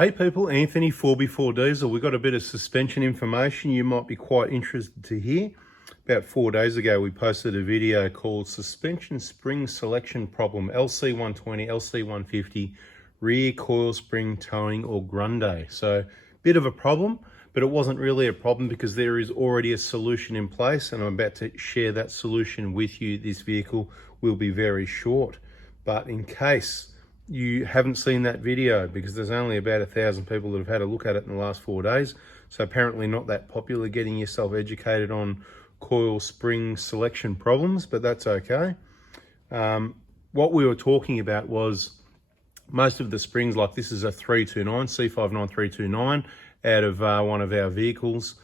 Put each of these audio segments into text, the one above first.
Hey people, Anthony 4x4 Diesel. We've got a bit of suspension information you might be quite interested to hear. About 4 days ago we posted a video called Suspension Spring Selection Problem LC120, LC150 Rear Coil Spring Towing or Grande. So bit of a problem, but it wasn't really a problem because there is already a solution in place and I'm about to share that solution with you. This vehicle will be very short, but in case you haven't seen that video, because there's only about 1,000 people that have had a look at it in the last 4 days, so apparently not that popular getting yourself educated on coil spring selection problems, but that's okay. What we were talking about was most of the springs, like this is a 329 C59 329 out of one of our vehicles.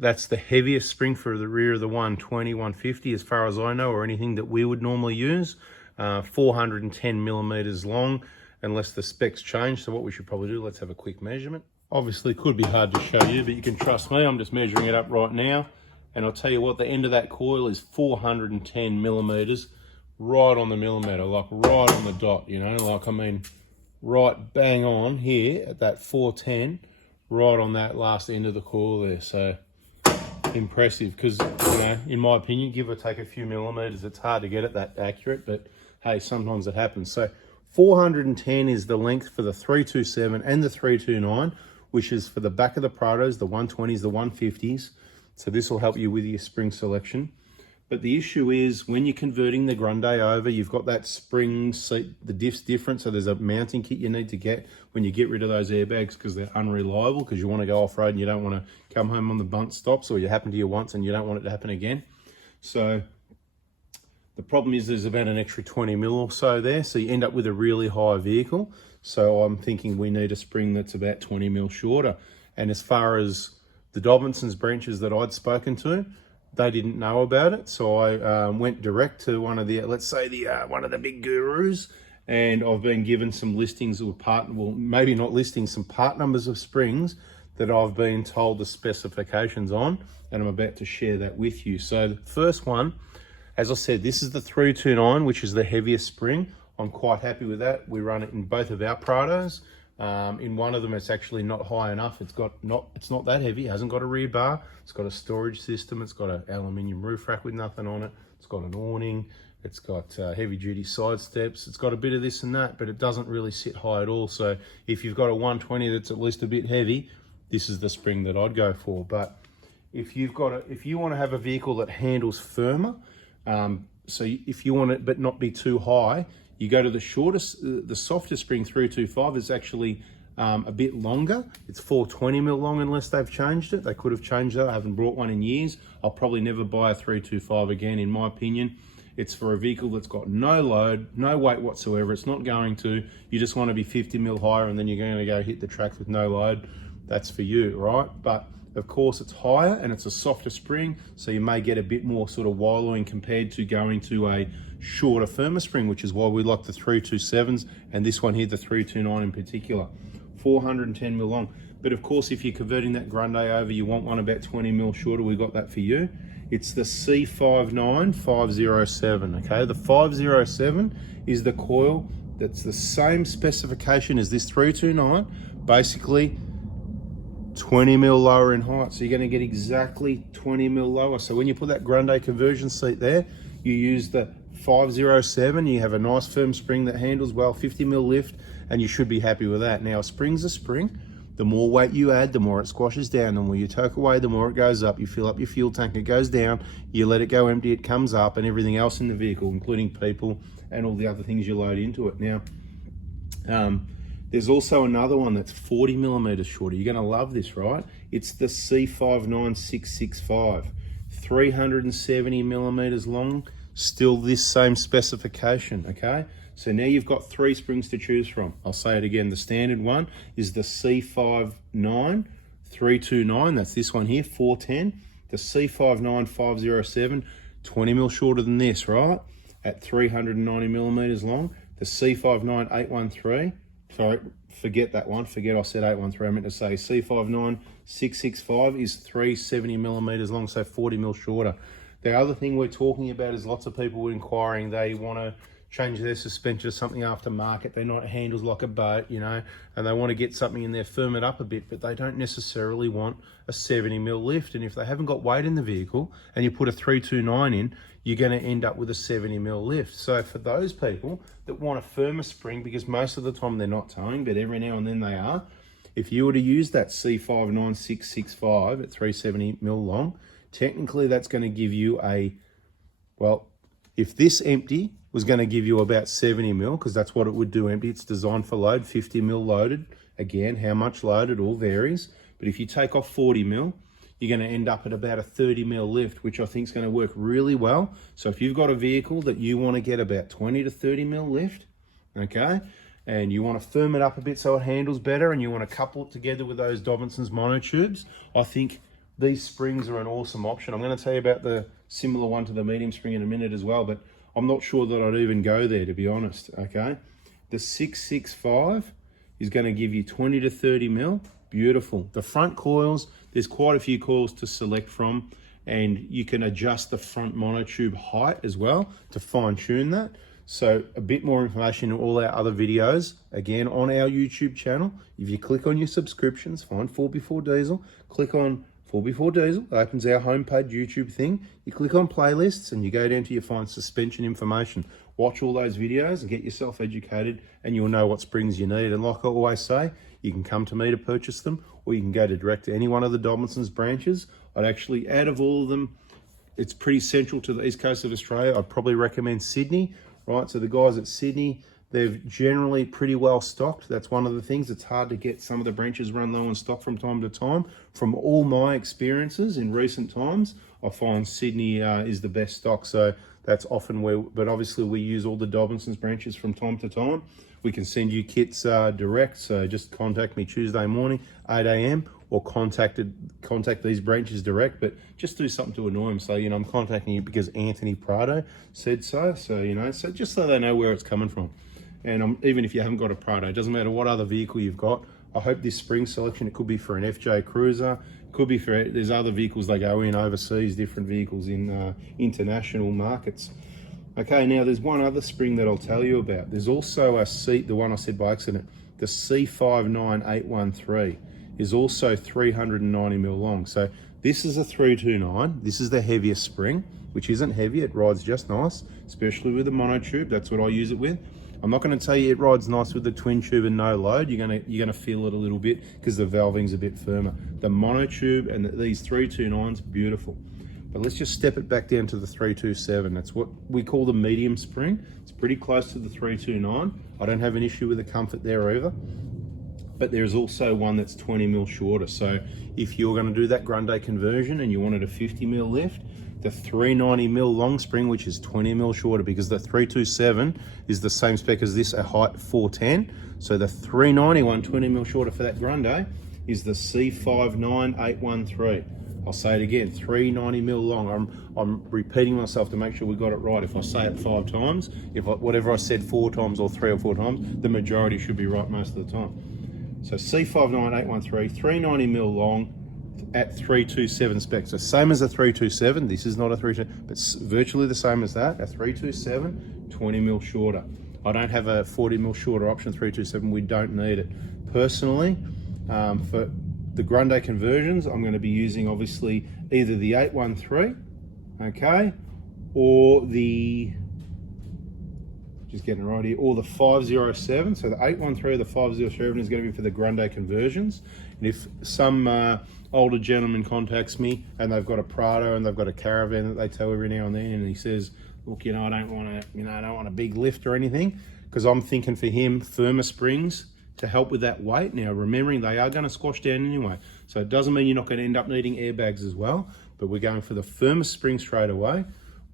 That's the heaviest spring for the rear of the 120 150 as far as I know, or anything that we would normally use. 410 millimeters long, unless the specs change. So what we should probably do, let's have a quick measurement. Obviously could be hard to show you, but you can trust me, I'm just measuring it up right now. And I'll tell you what, the end of that coil is 410 millimeters, right on the millimeter, like right on the dot, you know, like, I mean, right bang on here at that 410, right on that last end of the coil there. So impressive, because, you know, in my opinion, give or take a few millimeters, it's hard to get it that accurate, but hey, sometimes it happens. So 410 is the length for the 327 and the 329, which is for the back of the Prados, the 120s, the 150s. So this will help you with your spring selection. But the issue is when you're converting the Grande over, you've got that spring seat, the diff's different. So there's a mounting kit you need to get when you get rid of those airbags, because they're unreliable, because you want to go off-road and you don't want to come home on the bunt stops, or you happen to you once and you don't want it to happen again. So the problem is there's about an extra 20 mil or so there. So you end up with a really high vehicle. So I'm thinking we need a spring that's about 20 mil shorter. And as far as the Dobinson's branches that I'd spoken to, they didn't know about it. So I went direct to one of the, let's say one of the big gurus, and I've been given some listings of well, maybe not listings, some part numbers of springs that I've been told the specifications on, and I'm about to share that with you. So the first one, as I said, this is the 329, which is the heaviest spring. I'm quite happy with that. We run it in both of our Prados. In one of them, it's actually not high enough. It's not that heavy. It hasn't got a rear bar. It's got a storage system. It's got an aluminium roof rack with nothing on it. It's got an awning. It's got heavy duty side steps. It's got a bit of this and that, but it doesn't really sit high at all. So if you've got a 120 that's at least a bit heavy, this is the spring that I'd go for. But if you want to have a vehicle that handles firmer, so if you want it but not be too high, you go to the shortest, the softest spring 325 is actually a bit longer. It's 420 mil long unless they've changed it. They could have changed that. I haven't brought one in years. I'll probably never buy a 325 again, in my opinion. It's for a vehicle that's got no load, no weight whatsoever. It's not going to, you just want to be 50 mil higher and then you're going to go hit the track with no load. That's for you, right? But of course it's higher and it's a softer spring, so you may get a bit more sort of wallowing compared to going to a shorter, firmer spring, which is why we like the 327s and this one here, the 329 in particular. 410 mil long. But of course, if you're converting that Grande over, you want one about 20 mil shorter, we got that for you. It's the C59 507, okay? The 507 is the coil that's the same specification as this 329, basically 20 mil lower in height. So you're gonna get exactly 20 mil lower. So when you put that Grande conversion seat there, you use the 507, you have a nice firm spring that handles well, 50 mil lift, and you should be happy with that. Now a spring's a spring. The more weight you add, the more it squashes down. The more you toke away, the more it goes up. You fill up your fuel tank, it goes down. You let it go empty, it comes up, and everything else in the vehicle, including people and all the other things you load into it. Now, there's also another one that's 40 millimeters shorter. You're gonna love this, right? It's the C59665, 370 millimeters long, still this same specification, okay? So now you've got 3 springs to choose from. I'll say it again, the standard one is the C59 329, that's this one here, 410. The C59 507, 20 mil shorter than this, right? At 390 millimeters long. The C59 813, sorry, forget that one, forget I said 813, I meant to say C59 665 is 370 millimeters long, so 40 mil shorter. The other thing we're talking about is lots of people inquiring, they want to change their suspension to something aftermarket. They're not handles like a boat, you know, and they want to get something in there, firm it up a bit, but they don't necessarily want a 70mm lift. And if they haven't got weight in the vehicle and you put a 329 in, you're going to end up with a 70mm lift. So for those people that want a firmer spring, because most of the time they're not towing, but every now and then they are, if you were to use that C59665 at 370mm long, technically that's going to give you a, well, if this empty was going to give you about 70mm, because that's what it would do empty. It's designed for load, 50mm loaded. Again, how much loaded all varies. But if you take off 40mm, you're going to end up at about a 30mm lift, which I think is going to work really well. So if you've got a vehicle that you want to get about 20 to 30mm lift, okay, and you want to firm it up a bit so it handles better, and you want to couple it together with those Dobinson's monotubes, I think these springs are an awesome option. I'm going to tell you about the similar one to the medium spring in a minute as well, but I'm not sure that I'd even go there, to be honest, okay? The 665 is going to give you 20 to 30mm. Beautiful. The front coils, there's quite a few coils to select from, and you can adjust the front monotube height as well to fine tune that. So a bit more information in all our other videos, again, on our YouTube channel. If you click on your subscriptions, find 4Before Diesel, click on 4Before Diesel, opens our homepage YouTube thing. You click on playlists and you go down to your find suspension information. Watch all those videos and get yourself educated, and you'll know what springs you need. And like I always say, you can come to me to purchase them, or you can go to direct to any one of the Dobinson's branches. I'd actually, out of all of them, it's pretty central to the east coast of Australia. I'd probably recommend Sydney, right? So the guys at Sydney, they're generally pretty well stocked. That's one of the things. It's hard to get some of the branches run low on stock from time to time. From all my experiences in recent times, I find Sydney is the best stock. So that's often where, but obviously we use all the Dobinson's branches from time to time. We can send you kits direct. So just contact me Tuesday morning, 8 a.m. or contact these branches direct, but just do something to annoy them. So, you know, I'm contacting you because Anthony Prado said so. So, you know, so just so they know where it's coming from. And even if you haven't got a Prado, it doesn't matter what other vehicle you've got. I hope this spring selection, it could be for an FJ Cruiser, could be for, there's other vehicles they go in overseas, different vehicles in international markets. Okay, now there's one other spring that I'll tell you about. There's also a seat, the one I said by accident, the C59813 is also 390mm long. So this is a 329. This is the heaviest spring, which isn't heavy. It rides just nice, especially with the monotube. That's what I use it with. I'm not going to tell you it rides nice with the twin tube and no load. You're gonna feel it a little bit because the valving's a bit firmer. The monotube and these 329s, beautiful. But let's just step it back down to the 327. That's what we call the medium spring. It's pretty close to the 329. I don't have an issue with the comfort there either. But there's also one that's 20mm shorter. So if you're going to do that grande conversion and you wanted a 50mm lift, the 390mm long spring, which is 20mm shorter, because the 327 is the same spec as this, a height 410. So the 391 20mm shorter for that grande is the C59813. I'll say it again, 390mm long. I'm repeating myself to make sure we got it right. If I say it 5 times, whatever I said 4 times or 3 or 4 times, the majority should be right most of the time. So C59813, 390mm long at 327 spec. So same as a 327. This is not a 327, but virtually the same as that. A 327, 20mm shorter. I don't have a 40mm shorter option 327. We don't need it. Personally, for the grande conversions, I'm going to be using obviously either the 813, okay, or the, just getting it right here, or the 507. So the 813 or the 507 is going to be for the grande conversions. And if some older gentleman contacts me and they've got a Prado and they've got a Caravan that they tow every now and then, and he says, look, you know, I don't want a big lift or anything, because I'm thinking for him, firmer springs to help with that weight. Now, remembering they are going to squash down anyway, so it doesn't mean you're not going to end up needing airbags as well, but we're going for the firmest spring straight away.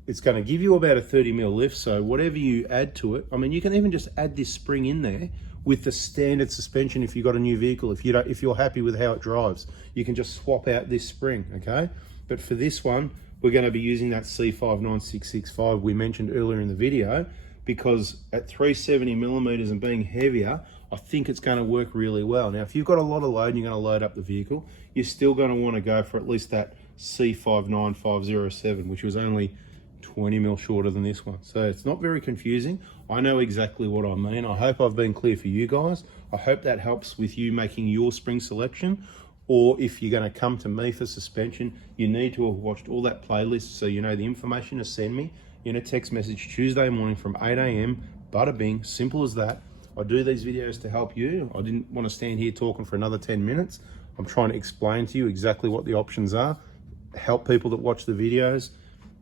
It's going to give you about a 30mm lift, so whatever you add to it, I mean, you can even just add this spring in there with the standard suspension if you've got a new vehicle. If you're happy with how it drives, you can just swap out this spring, okay? But for this one, we're going to be using that C59665 we mentioned earlier in the video, because at 370mm and being heavier, I think it's going to work really well. Now, if you've got a lot of load and you're going to load up the vehicle, you're still going to want to go for at least that C59507, which was only 20 mil shorter than this one. So it's not very confusing. I know exactly what I mean. I hope I've been clear for you guys. I hope that helps with you making your spring selection. Or if you're going to come to me for suspension, you need to have watched all that playlist so you know the information to send me in a text message Tuesday morning from 8 a.m. Bada bing, simple as that. I do these videos to help you. I didn't want to stand here talking for another 10 minutes. I'm trying to explain to you exactly what the options are, help people that watch the videos.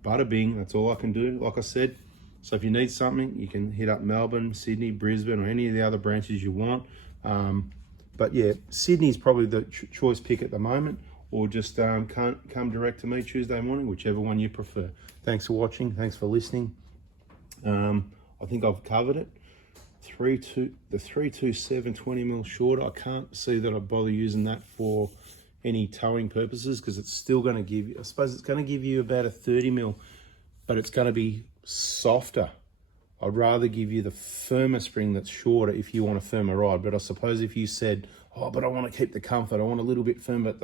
Bada bing, that's all I can do, like I said. So if you need something, you can hit up Melbourne, Sydney, Brisbane, or any of the other branches you want. But yeah, Sydney's probably the choice pick at the moment, or just come direct to me Tuesday morning, whichever one you prefer. Thanks for watching, thanks for listening. I think I've covered it. The 327 20 mil shorter, I can't see that I'd bother using that for any towing purposes, because it's still going to give you, I suppose it's going to give you about a 30 mil, but it's going to be softer. I'd rather give you the firmer spring that's shorter if you want a firmer ride. But I suppose if you said, oh, but I want to keep the comfort, I want a little bit firmer,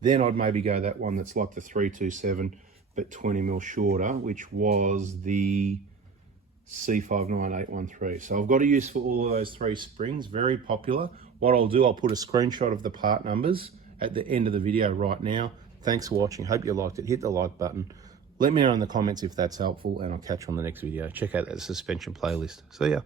then I'd maybe go that one that's like the 327 but 20 mil shorter, which was the C59813. So I've got a use for all of those three springs, very popular. What I'll do, I'll put a screenshot of the part numbers at the end of the video right now. Thanks for watching, hope you liked it. Hit the like button. Let me know in the comments if that's helpful, and I'll catch you on the next video. Check out that suspension playlist. See ya.